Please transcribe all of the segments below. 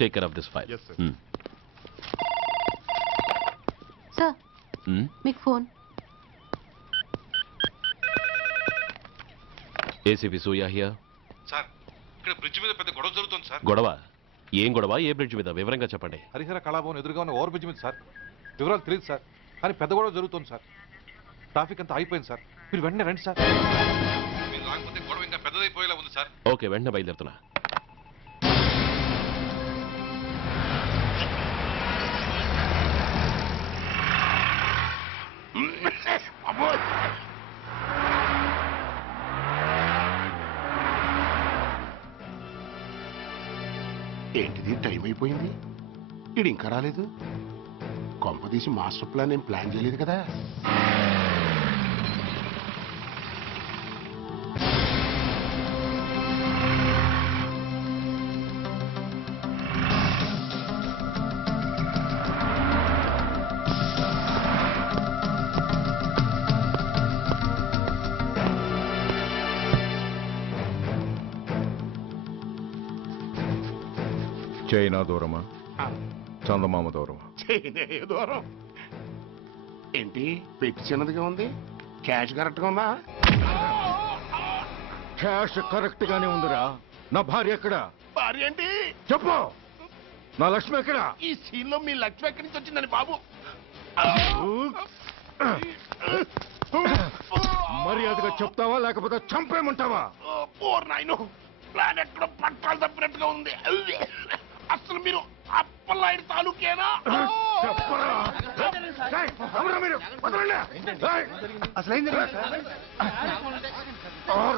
Take care of this file. Sir మీకు phone. ACP Surya here. Sir ఇక్కడ bridge మీద పెద్ద గొడవ జరుగుతుంది సార్. గొడవ? ఏం గొడవ? ఏ బ్రిడ్జ్ మీద? వివరంగా చెప్పండి. హరిహర కళాభవన్ ఎదురుగా ఉన్న ఓవర్ బ్రిడ్జ్ మీద సార్. వివరాలు తెలియదు సార్, కానీ పెద్ద గొడవ జరుగుతుంది సార్. ట్రాఫిక్ అంతా అయిపోయింది సార్. మీరు వెంటనే రండి సార్. మీరు రాకపోతే గొడవ ఇంకా పెద్దదైపోయేలా ఉంది సార్. ఓకే, వెంటనే బయలుదేరుతున్నా. ఏంటిది, టైం అయిపోయింది, ఇది ఇంకా రాలేదు. కొంపదీసి మాస్టర్ ప్లాన్ ఏం ప్లాన్ చేయలేదు కదా. చైనా దూరమా, చందమామ దూరమా? చైనా దూరం ఏంటి, పెట్టి చిన్నదిగా ఉంది, క్యాష్ కరెక్ట్గా ఉందా? క్యాష్ కరెక్ట్ గానే ఉందిరా. నా భార్య ఎక్కడ? భార్య ఏంటి చెప్పు. నా లక్ష్మి ఎక్కడ? ఈ సీన్ లో మీ లక్ష్మి ఎక్కడి నుంచి వచ్చిందని బాబు. మర్యాదగా చెప్తావా లేకపోతే చంపేమంటావా? ఓర్ నాయనో, ప్లాన్ ఎక్కడ పట్టాలు తప్పినట్టుగా ఉంది. అసలు మీరు అప్పలాంటి తాలూకేనా?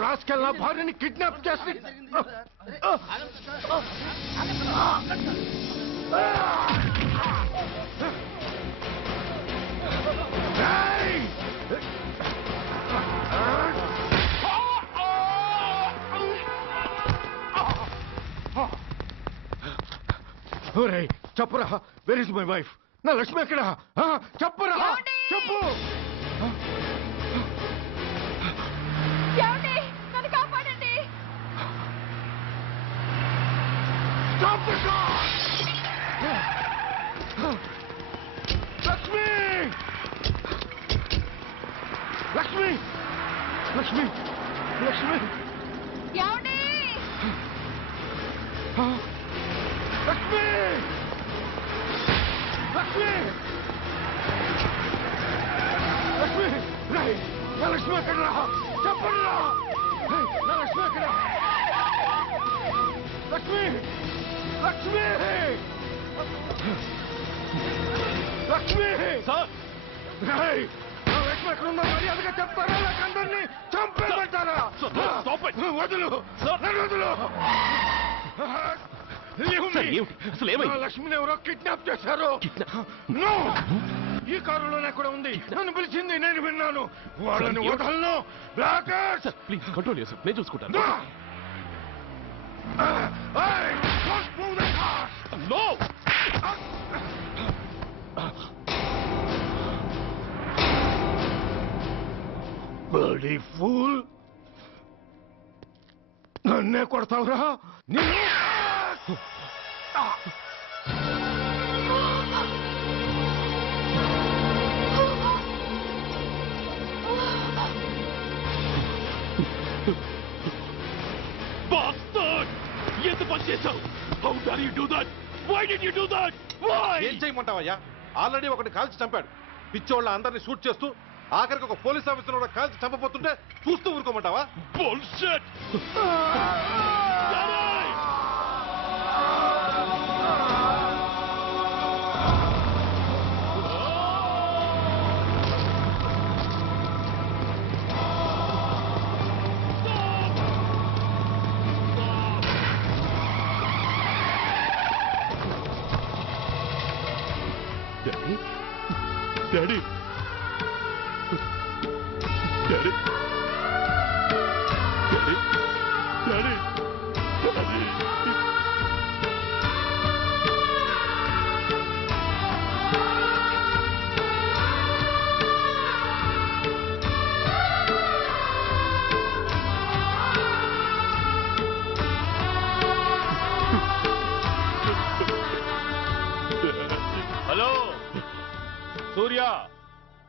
రాసుకెళ్ళ భార్యని కిడ్నాప్ చేసి చెప్పరా, వెర్ ఇస్ మై వైఫ్? నా లక్ష్మి ఎక్కడ? చెప్పరా, చెప్పు. నన్ను కాపాడండి. లక్ష్మి, లక్ష్మి, లక్ష్మి, లక్ష్మి, ఏమండి? లక్ష్మి, లక్ష్మి, లక్ష్మి, నా లక్ష్మి ఎక్కడ? చెప్పండి, నా లక్ష్మి ఎక్కడ? లక్ష్మి, లక్ష్మి, లక్ష్మి సార్, నా లక్ష్మి ఎక్కడ ఉందో మర్యాదగా చెప్తారా లేక అందరినీ చంపేమంటారా? వదులు, వదులు. లక్ష్మిని ఎవరో కిడ్నాప్ చేశారు. ఈ కారులోనే కూడా ఉంది. నన్ను పిలిచింది, నేను విన్నాను. వాళ్ళని వదలను. ప్లీజ్ కంట్రోల్ చేసి నేను చూసుకుంటాను. బడీ ఫూల్, నన్నే కొడతావురా? నేను ఎంత పని చేశావు? How dare you do that? Why did you do that? Why? ఏం చేయమంటావయ్యా? ఆల్రెడీ ఒకటి కాల్చి చంపాడు. పిచ్చోళ్ళ అందరినీ షూట్ చేస్తూ ఆఖరికి ఒక పోలీస్ ఆఫీసర్ కూడా కాల్చి చంపబోతుంటే చూస్తూ ఊరుకోమంటావా? Bullshit! Daddy! Daddy! Daddy! Daddy! Daddy!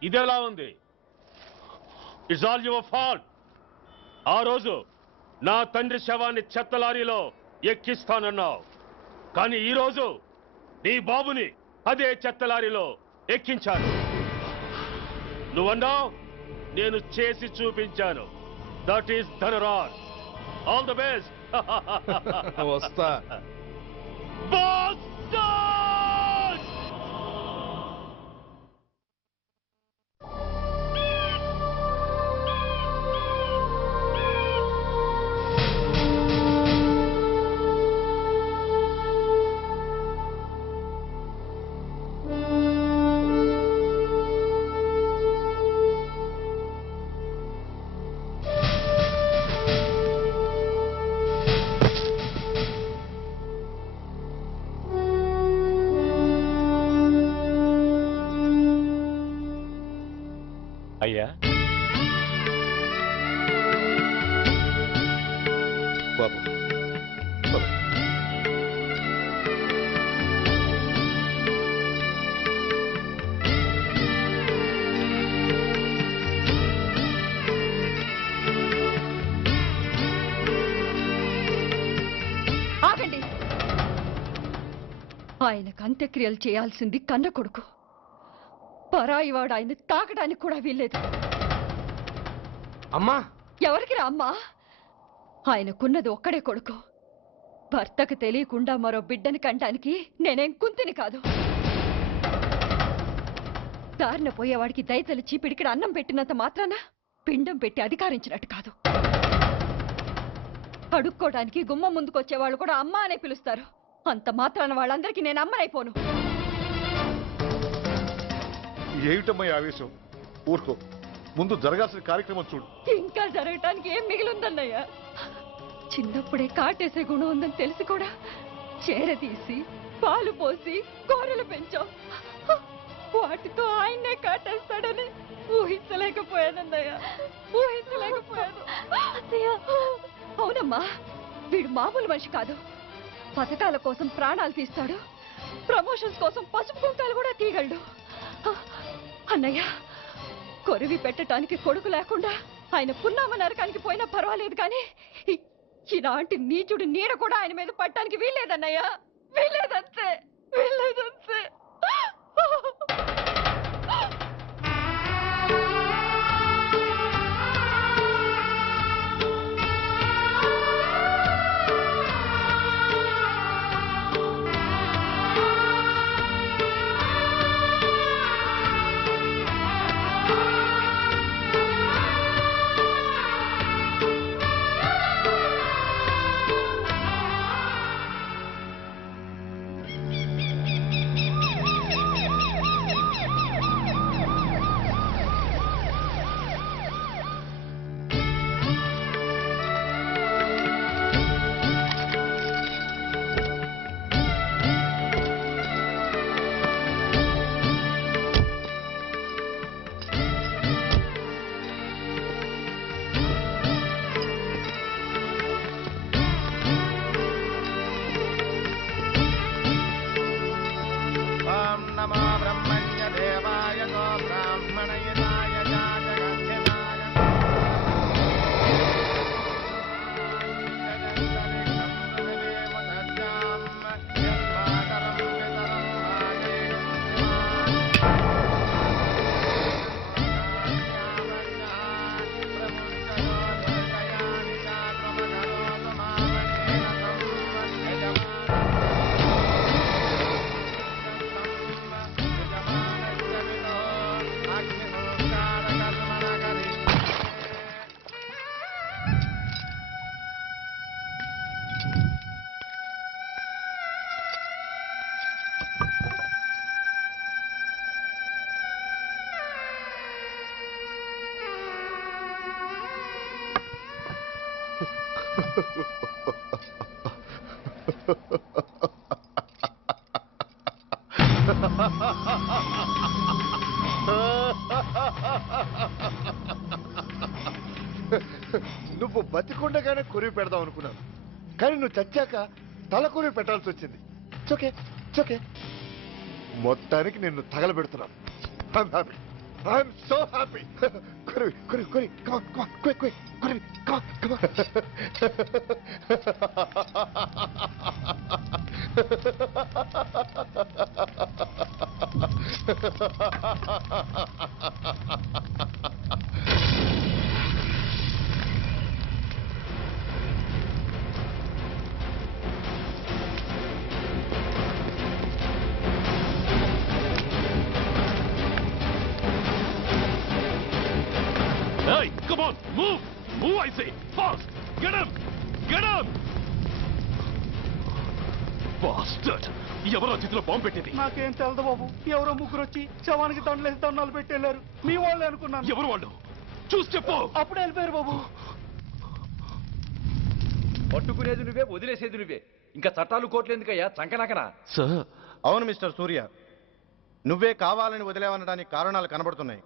ఇదెలా ఉంది? It's all your fault. ఆ రోజు నా తండ్రి శవాన్ని చెత్త లారీలో ఎక్కిస్తానన్నావు, కానీ ఈ రోజు నీ బాబుని అదే చెత్త లారీలో ఎక్కించాను. నువ్వన్నావు, నేను చేసి చూపించాను. That is Dhanraj. All the best. వస్తా. అయ్యా, బాబు పద. ఆగండి. ఆయనకు అంత్యక్రియలు చేయాల్సింది కన్న కొడుకు. పరాయివాడు ఆయన తాకడానికి కూడా వీల్లేదు. అమ్మా, ఎవరికి రా అమ్మా? ఆయనకున్నది ఒక్కడే కొడుకు. భర్తకు తెలియకుండా మరో బిడ్డని కంటానికి నేనేం కుంతిని కాదు. దారిన పోయేవాడికి దయతలిచి పిడికిడ అన్నం పెట్టినంత మాత్రాన పిండం పెట్టి అధికారించినట్టు కాదు. అడుక్కోవడానికి గుమ్మం ముందుకొచ్చేవాళ్ళు కూడా అమ్మ అనే పిలుస్తారు. అంత మాత్రాన వాళ్ళందరికీ నేను అమ్మనైపోను. ఏమిటమ్మా ఈ ఆవేశం? ఊరుకో, ముందు జరగాల్సిన కార్యక్రమం చూడు. ఇంకా జరగటానికి ఏం మిగిలిందన్నయ్య? చిన్నప్పుడే కాటేసే గుణం ఉందని తెలిసి కూడా చేరదీసి పాలు పోసి కూరలు పెంచాం. వాటితో ఆయన్నే కాటేస్తాడని ఊహించలేకపోయానన్నయ్య, ఊహించలేకపోయాను. అవునమ్మా, వీడు మామూలు మనిషి కాదు. పథకాల కోసం ప్రాణాలు తీస్తాడు, ప్రమోషన్స్ కోసం పసుపు కుంకాలు కూడా తీయగలడు. అన్నయ్య, కొరివి పెట్టడానికి కొడుకు లేకుండా ఆయన పున్నామ నరకానికి పోయినా పర్వాలేదు, కానీ ఇలాంటి నీచుడు నీడ కూడా ఆయన మీద పట్టడానికి వీల్లేదన్నయ్య, వీల్లేదంతే, వీల్లేదంతే. నువ్వు బతికుండగానే కొరివి పెడదాం అనుకున్నాను, కానీ నువ్వు చచ్చాక తల కొరివి పెట్టాల్సి వచ్చింది. చోకే చోకే, మొత్తానికి నిన్ను తగలబెడుతున్నాను. I'm so happy. కురివి కురివి కురి కమాన్ కమాన్ క్విక్ క్విక్ కురివి come on Hey, come on, move! Move, I say! Fast! Get him! Get him! Bastard! ఎవరో చేతిలో బాంబు పెట్టింది? నాకేం తెలదు బాబు. ఎవరో ముగ్గురు వచ్చి శవానికి దండలేసి దండాలు పెట్టేళ్ళారు. మీ వాళ్ళే అనుకున్నాను. ఎవరు వాళ్ళు? చూసి చెప్పు. అప్పుడే వెళ్ళిపోయారు బాబు. పట్టుకునేది నువ్వే, వదిలేసేది నువ్వే. ఇంకా చట్టాలు కోర్టులు ఎందుకయ్యా చంకనాకనా? సార్, అవును మిస్టర్ సూర్య, నువ్వే కావాలని వదిలేవనడానికి కారణాలు కనబడుతున్నాయి.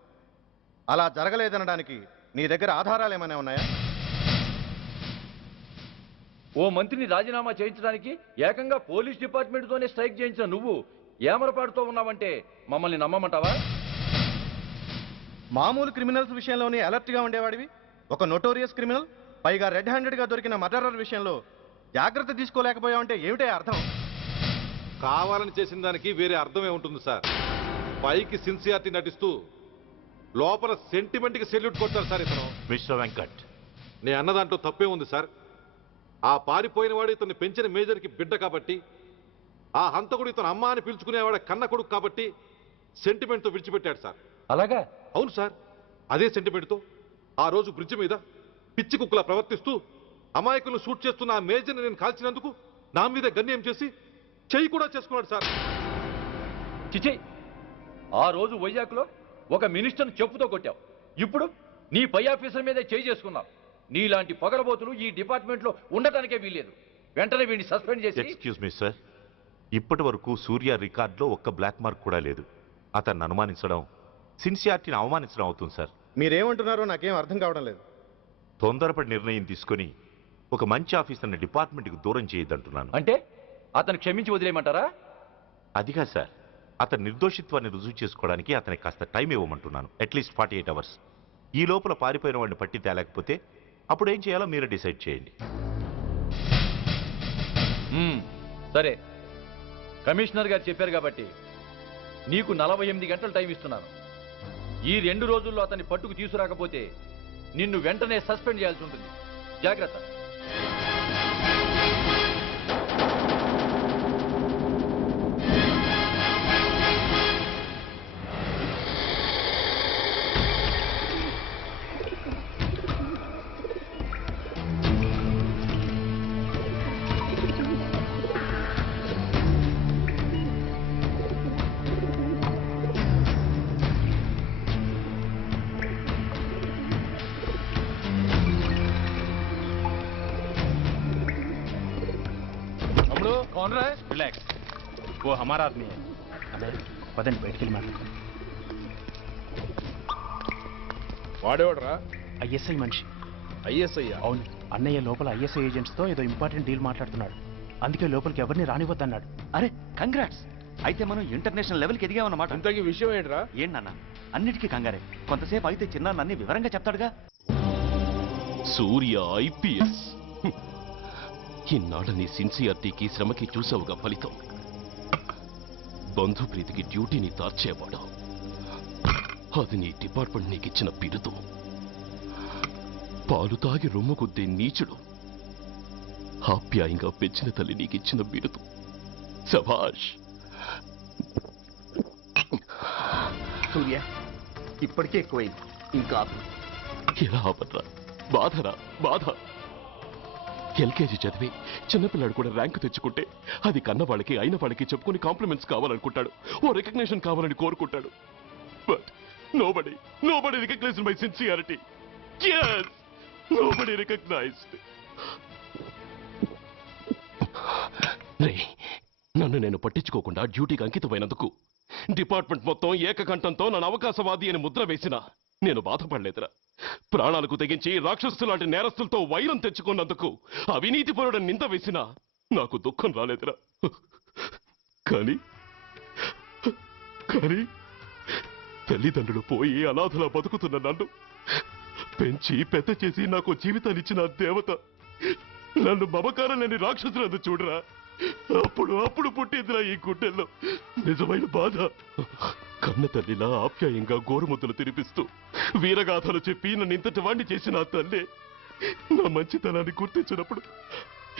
అలా జరగలేదనడానికి నీ దగ్గర ఆధారాలు ఏమైనా ఉన్నాయా? ఓ మంత్రిని రాజీనామా చేయించడానికి ఏకంగా పోలీస్ డిపార్ట్మెంట్తోనే స్ట్రైక్ చేయించిన నువ్వు ఏమరపాటుతో ఉన్నావంటే మమ్మల్ని నమ్మమంటావా? మామూలు క్రిమినల్స్ విషయంలోనే అలర్ట్గా ఉండేవాడివి, ఒక నోటోరియస్ క్రిమినల్, పైగా రెడ్ హ్యాండెడ్గా దొరికిన మర్డరర్ విషయంలో జాగ్రత్త తీసుకోలేకపోయావంటే ఏమిటే అర్థం? కావాలని చేసిన దానికి వేరే అర్థమే ఉంటుంది సార్. పైకి సిన్సియారిటీ నటిస్తూ లోపల సెంటిమెంట్కి సెల్యూట్ కొట్టారు సార్ ఇతను. మిస్టర్ వెంకట్, నేను అన్న దాంట్లో తప్పే ఉంది సార్. ఆ పారిపోయిన వాడు ఇతన్ని పెంచిన మేజర్కి బిడ్డ కాబట్టి, ఆ హంతకుడు ఇతను అమ్మ అని పిలుచుకునేవాడు కన్న కొడుకు కాబట్టి సెంటిమెంట్తో విడిచిపెట్టాడు సార్. అలాగా? అవును సార్, అదే సెంటిమెంట్తో ఆ రోజు బ్రిడ్జ్ మీద పిచ్చి కుక్కలా ప్రవర్తిస్తూ అమాయకులను షూట్ చేస్తున్న ఆ మేజర్ని నేను కాల్చినందుకు నా మీద గన్యం చేసి చెయ్యి కూడా చేసుకున్నాడు సార్. చిచి, ఆ రోజు వైజాగ్లో ఒక మినిస్టర్ని చెప్పుతో కొట్టావు. ఇప్పుడు నీ పై ఆఫీసర్ మీదే చేయి చేసుకున్నావు. నీలాంటి పొగరబోతులు ఈ డిపార్ట్మెంట్లో ఉండటానికే వీల్లేదు. వెంటనే వీడిని సస్పెండ్ చేసి. ఎక్స్క్యూజ్ మీ సార్, ఇప్పటి వరకు సూర్య రికార్డులో ఒక్క బ్లాక్ మార్క్ కూడా లేదు. అతన్ని అనుమానించడం సిన్సియారిటీని అవమానించడం అవుతుంది సార్. మీరేమంటున్నారో నాకేం అర్థం కావడం లేదు. తొందరపడి నిర్ణయం తీసుకొని ఒక మంచి ఆఫీసర్ని డిపార్ట్మెంట్కి దూరం చేయొద్దంటున్నాను. అంటే అతను క్షమించి వదిలేయమంటారా? అదిగా సార్, అతని నిర్దోషిత్వాన్ని రుజువు చేసుకోవడానికి అతనికి కాస్త టైం ఇవ్వమంటున్నాను. At least 48 hours. ఈ లోపల పారిపోయిన వాడిని పట్టి తేలేకపోతే అప్పుడు ఏం చేయాలో మీరే డిసైడ్ చేయండి. సరే, కమిషనర్ గారు చెప్పారు కాబట్టి నీకు 48 గంటలు టైం ఇస్తున్నాను. ఈ 2 రోజుల్లో అతన్ని పట్టుకు తీసుకురాకపోతే నిన్ను వెంటనే సస్పెండ్ చేయాల్సి ఉంటుంది. జాగ్రత్త. कौन रहा है? रिलैक्स, वो हमारा आदमी है. పదండి బయటికి వెళ్ళి మాట్లాడతాం. వాడేవాడరా? ఐఎస్ఐ మనిషి. ఐఎస్ఐ? అవును, అన్నయ్య లోపల ఐఎస్ఐ ఏజెంట్స్తో ఏదో ఇంపార్టెంట్ డీల్ మాట్లాడుతున్నాడు. అందుకే లోపలికి ఎవరిని రానివద్దన్నాడు. అరే కంగ్రాట్స్, అయితే మనం ఇంటర్నేషనల్ లెవెల్కి ఎదిగామన్నమాట. ఇంతకీ విషయం ఏంట్రా? ఏంటన్నా అన్నిటికీ కంగారే. కొంతసేపు అయితే చిన్న అన్ని వివరంగా చెప్తాడుగా. సూర్య ఐపీఎస్. ఇన్నాళ్ళ నీ సిన్సియారిటీకి శ్రమకి చూసావుగా ఫలితం. బంధుప్రీతికి డ్యూటీని తార్చేవాడు. అది నీ డిపార్ట్మెంట్ నీకిచ్చిన బిరుదు. పాలు తాగి రొమ్ము కొద్దే నీచుడు. ఆప్యాయంగా పెంచిన తల్లి నీకిచ్చిన బిరుదు. శభాష్. సూర్య ఇప్పటికే ఎక్కువైంది, ఇంకా ఎలా ఆపట్రా? బాధరా బాధ. ఎల్కేజీ చదివి చిన్నపిల్లాడు కూడా ర్యాంకు తెచ్చుకుంటే అది కన్న వాళ్ళకి అయిన వాళ్ళకి చెప్పుకుని కాంప్లిమెంట్స్ కావాలనుకుంటాడు, ఓ రికగ్నిషన్ కావాలని కోరుకుంటాడు. But nobody recognised my sincerity. yes, nobody recognized. రే, నన్ను నేను పట్టించుకోకుండా డ్యూటీకి అంకితమైనందుకు డిపార్ట్మెంట్ మొత్తం ఏకకంఠంతో నన్ను అవకాశవాది అని ముద్ర వేసినా నేను బాధపడలేదురా. ప్రాణాలకు తెగించి రాక్షసు లాంటి నేరస్తులతో వైరం తెచ్చుకున్నందుకు అవినీతిపరుడని నింద వేసినా నాకు దుఃఖం రాలేదురా. కానీ తల్లిదండ్రులు పోయి అనాథలా బతుకుతున్న నన్ను పెంచి పెద్ద చేసి నాకు జీవితాన్నిచ్చిన దేవత నన్ను మమకారం లేని రాక్షసులందు చూడరా. అప్పుడు పుట్టిందిరా ఈ గుడ్డెల్లో నిజమైన బాధ. కన్న తల్లిలా ఆప్యాయంగా గోరుముద్దలు తినిపిస్తూ వీరగాథలు చెప్పి నన్ను ఇంతటి వాణ్ణి చేసిన ఆ తల్లే నా మంచితనాన్ని గుర్తించినప్పుడు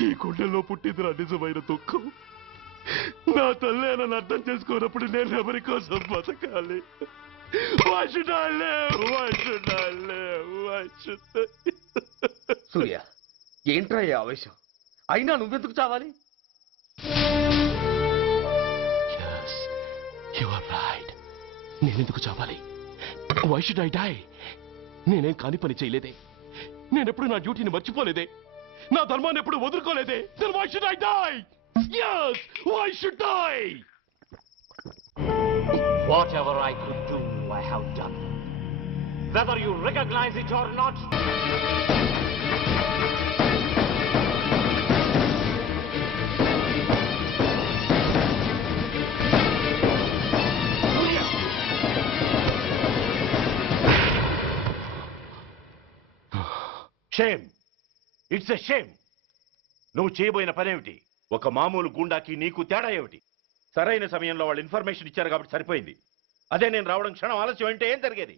ఈ గుండెల్లో పుట్టిందిరా నిజమైన దుఃఖం. నా తల్లే నన్ను అర్థం చేసుకోనప్పుడు నేను ఎవరి కోసం బతకాలి? సూర్య, ఏంట్రా ఈ ఆవేశం? అయినా నువ్వెందుకు చావాలి? నేనెందుకు చావాలి? Why should I die? నేనేం కాని పని చేయలేదే, నేనెప్పుడు నా డ్యూటీని మర్చిపోలేదే, నా ధర్మాన్ని ఎప్పుడు వదులుకోలేదే. Then why should I die? Yes, why should I? Whatever I could do, I have done. Whether you recognize it or not. Shame, it's a shame. నువ్వు చేయబోయిన పనేమిటి? ఒక మామూలు గుండాకి నీకు తేడా ఏమిటి? సరైన సమయంలో వాళ్ళు ఇన్ఫర్మేషన్ ఇచ్చారు కాబట్టి సరిపోయింది. అదే నేను రావడం క్షణం ఆలస్యం అంటే ఏం జరిగేది?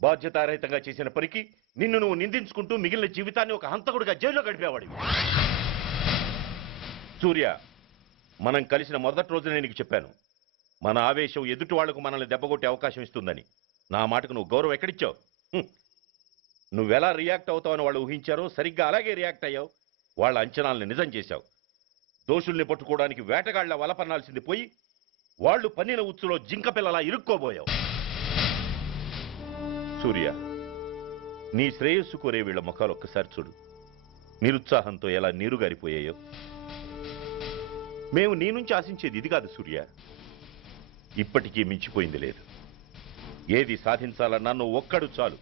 బాధ్యతారహితంగా చేసిన పనికి నిన్ను నువ్వు నిందించుకుంటూ మిగిలిన జీవితాన్ని ఒక హంతకుడిగా జైల్లో గడిపేవాడివి. సూర్య, మనం కలిసిన మొదటి రోజునే నీకు చెప్పాను, మన ఆవేశం ఎదుటి వాళ్లకు మనల్ని దెబ్బగొట్టే అవకాశం ఇస్తుందని. నా మాటకు నువ్వు గౌరవం ఎక్కడిచ్చావు? నువ్వెలా రియాక్ట్ అవుతావని వాళ్ళు ఊహించారో సరిగ్గా అలాగే రియాక్ట్ అయ్యావు. వాళ్ళ అంచనాల్ని నిజం చేశావు. దోషుల్ని పట్టుకోవడానికి వేటగాళ్ల వలపన్నాల్సింది పోయి వాళ్ళు పన్నిన ఉచ్చులో జింక పిల్లలా ఇరుక్కోబోయావు. సూర్య, నీ శ్రేయస్సు కోరే వీళ్ళ ముఖాలు ఒక్కసారి చూడు. నిరుత్సాహంతో ఎలా నీరుగారిపోయాయో. మేము నీ నుంచి ఆశించేది ఇది కాదు సూర్య. ఇప్పటికీ మించిపోయింది లేదు. ఏది సాధించాలన్నా నువ్వు ఒక్కడు చాలు.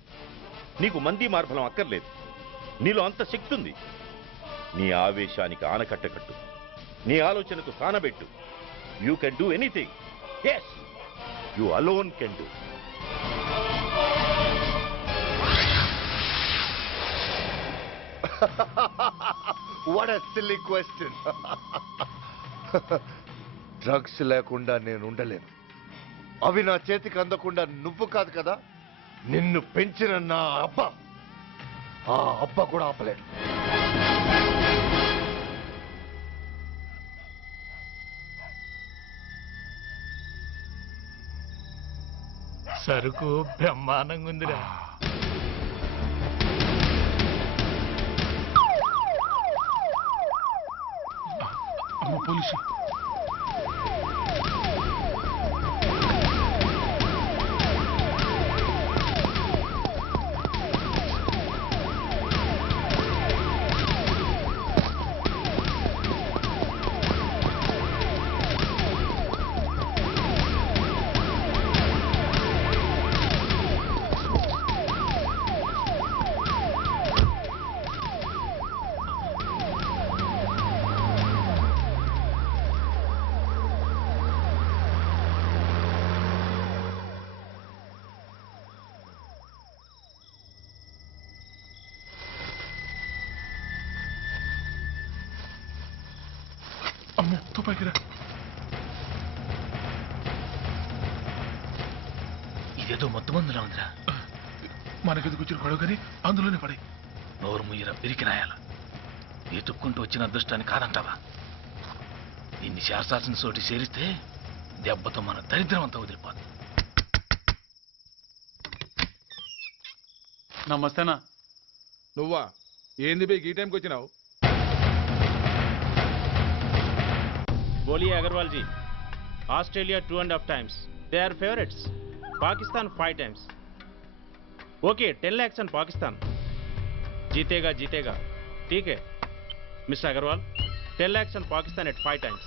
నీకు మంది మార్బలం అక్కర్లేదు. నీలో అంత శక్తి ఉంది. నీ ఆవేశానికి ఆనకట్ట కట్టు, నీ ఆలోచనకు సానబెట్టు. You can do anything. Yes, you alone can do. What a silly question. Drugs లేకుండా నేను ఉండలేను. అవి నా చేతికి అందకుండా నువ్వు కాదు కదా, నిన్ను పెంచిన నా అబ్బ, ఆ అబ్బ కూడా ఆపలేడు. సరుకు బ్రహ్మాండంగా ఉందిరా. పోలీసు అమ్మో, తుపాకిరా. ఇదేదో మొత్తం మందులా ఉందిరా. మనకెందుకు వచ్చిన గొడవ కానీ అందులోనే పడి నోరు ముయ్యరా పిరికినాయాల. ఎతుక్కుంటూ వచ్చిన అదృష్టాన్ని కాదంటావా? ఇన్ని శాస్త్రాల్సిన చోటి చేరిస్తే దెబ్బతో మన దరిద్రం అంతా వదిలిపోదు. నమస్తేనా. నువ్వా? ఏంది బే ఈ టైంకి వచ్చినావు? बोलिए Agarwal ji. Australia 2.5 times. They are favorites. Pakistan 5 times. Okay, 10 lakhs on Pakistan. जीतेगा. ठीक है. Mr. Agarwal, 10 lakhs on Pakistan at 5 times.